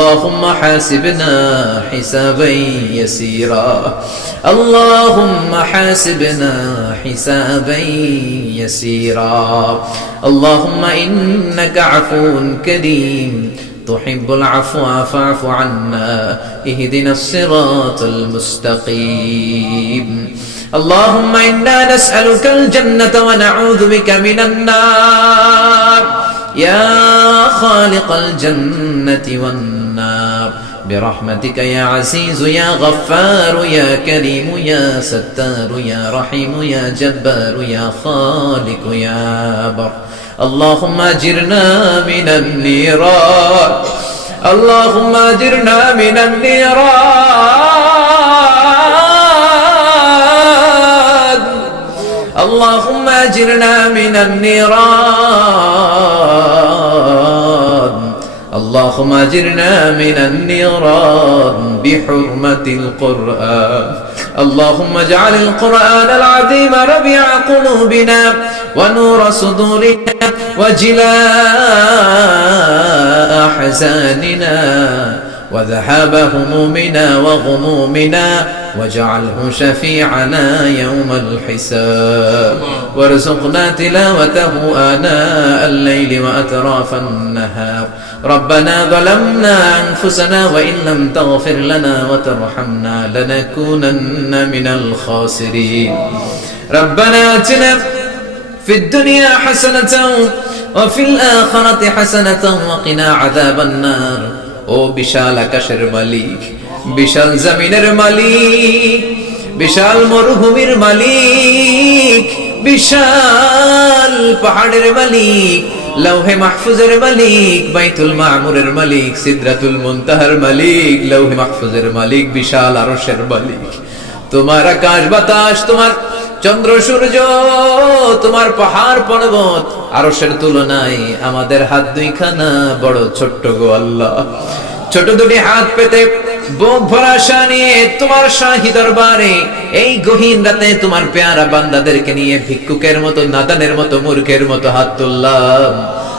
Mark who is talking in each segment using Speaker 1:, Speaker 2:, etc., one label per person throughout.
Speaker 1: اللهم حاسبنا حسابا يسيرا. اللهم حاسبنا حسابا يسيرا. اللهم إنك عفو كريم. تحب العفو فاعف عنا. اهدنا الصراط المستقيم. اللهم إنا نسألك الجنة ونعوذ بك من النار. يا خالق الجنة والنار. برحمتك يا عزيز يا غفار يا كريم يا ستار يا رحيم يا جبار يا خالق يا بر. اللهم اجرنا من النيران. اللهم اجرنا من النيران. اللهم اجرنا من النيران. اللهم اجرنا من النيران بحرمة القرآن. اللهم اجعل القرآن العظيم ربيع قلوبنا ونور صدورنا وجلاء أحزاننا. وذهاب همومنا وغمومنا واجعله شفيعنا يوم الحساب. وارزقنا تلاوته آناء الليل وأطراف النهار. ربنا ظلمنا أنفسنا وإن لم تغفر لنا وترحمنا لنكونن من الخاسرين ربنا آتنا في الدنيا حسنة وفي الآخرة حسنة وقنا عذاب النار ও বিশাল আকাশের মালিক বিশাল জমিনের মালিক বিশাল মরুভূমির মালিক বিশাল পাহাড়ের মালিক লৌহে মাহফুজের মালিক, বাইতুল মামুরের মালিক, সিদ্রাতুল মুনতাহার মালিক, লৌহে মাহফুজের মালিক, বিশাল আরশের মালিক। তোমার আকাশ বাতাস, তোমার চন্দ্র সূর্য, তোমার পাহাড় পর্বত, আরশের তুলনায় আমাদের হাত দুইখানা বড়, ছোট্ট গো আল্লাহ। ছোট দুটি হাত পেতে বুক ভরা আশা নিয়ে তোমার শাহী দরবারে, এই গহীন রাতে তোমার পেয়ারা বান্দাদেরকে নিয়ে ভিক্ষুকের মতো, নাদানের মতো, মূর্খের মতো হাত তুললাম।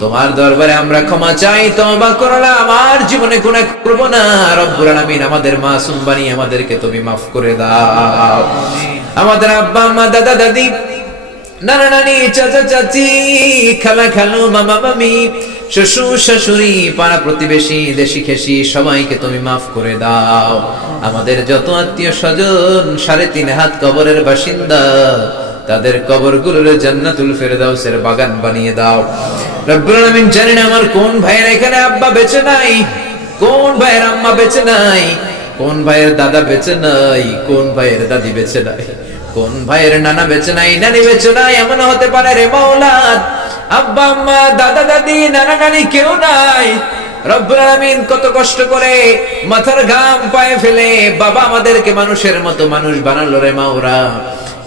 Speaker 1: তোমার দরবারে আমরা ক্ষমা চাই, তওবা করলা আমার জীবনে গুনাহ করব না। রব্বুল আলামিন আমাদের মাসুম বানিয়ে আমাদেরকে তুমি মাফ করে দাও। আমাদের আব্বা, আম্মা, দাদা, দাদি, নানা, নানি, চাচা, চাচি, খালা, খালু, মামা, মামি, শ্বশুর, শাশুড়ি, পাড়া প্রতিবেশী, দেশি খেসি সবাইকে তুমি মাফ করে দাও। আমাদের যত আত্মীয় স্বজন, সাড়ে তিন হাত কবরের বাসিন্দা তাদের কবরগুলোর জান্নাতুল ফেরদাউসের বাগান বানিয়ে দাও। রব্বুল আলামিন জানেন আমার কোন ভাইয়ের এখানে আব্বা বেঁচে নাই? কোন ভাইয়ের আম্মা বেঁচে নাই? কোন ভাইয়ের দাদা বেঁচে নাই? কোন ভাইয়ের দাদি বেঁচে নাই? কোন ভাইয়ের নানা বেঁচে নাই? নানি বেঁচে নাই? এমন হতে পারে রে মাওলাদ আব্বা, আম্মা, দাদা, দাদি, নানা, নানি কেউ নাই। রব্বুল কত কষ্ট করে মাথার ঘাম পায়ে ফেলে বাবা আমাদেরকে মানুষের মতো মানুষ বানালো রে মাওরা।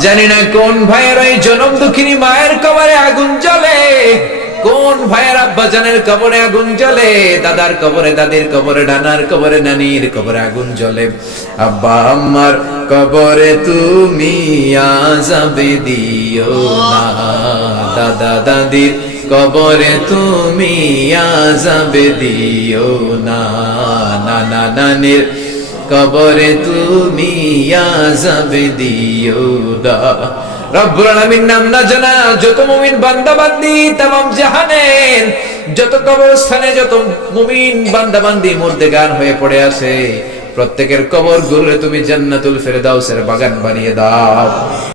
Speaker 1: জানি না কোন ভাইয়ের ওই জনম দুঃখিনী মায়ের কবরে আগুন জ্বলে। কোন ভাইয়ের আব্বা জানের কবরে আগুন জ্বলে? দাদার কবরে, দাদির কবরে, নানার কবরে, নানির কবরে আগুন জ্বলে। আব্বা, আম্মার কবরে তুমি আজাবে দিও না। দাদা, দাদির কবরে তুমি আজাবে দিও না। না না নানির কবরে তুমি আজাব দিও না রব্বুল আলামিন নাম না জানা, যত মুমিন বান্দা বান্দি, তামাম জাহানের যত কবরস্থানে যত মুমিন বান্দা বান্দি গান হয়ে পড়ে আছে। প্রত্যেকের কবরগুলো তুমি জান্নাতুল ফেরদাউসের বাগান বানিয়ে দাও।